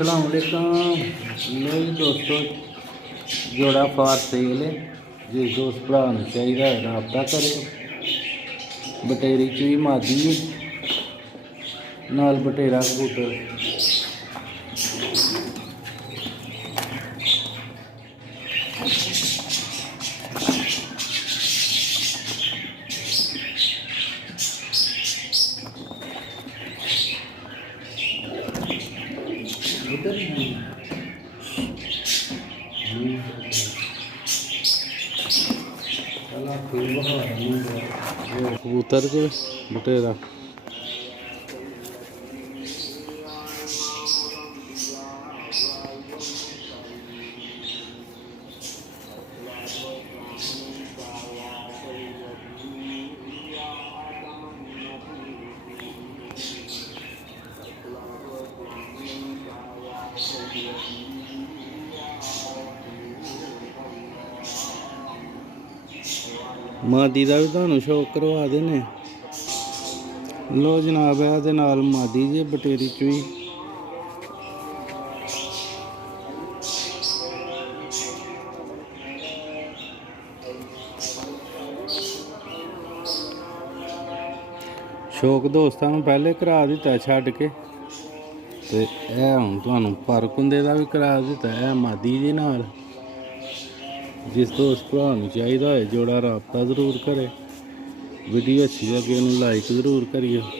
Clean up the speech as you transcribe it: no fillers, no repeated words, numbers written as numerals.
अस्सलाम वालेकुम। लो जी दोस्तों, जोड़ा फार सेल है। जिस दोस्त भरा नूं चाहिए रबता करे। बटेरी चूई मादी नाल बटेरा कबूतर। कबूतर के बटेरा मादी का भी तुहानूं शौक करवा देने। लो जनाब, है नाल मादी जी बटेरी चूई। शौक दोस्तां नूं पहले करा दिता छड्ड के, ते हुण तुहानूं पर कुंदे दा भी करा दिता है मादी जी नाल। जिस दोस्त भरा नूं चाहिदा होए जोड़ा राबता जरूर करे। वीडियो अच्छी लगे उन्हें लाइक जरूर करिए।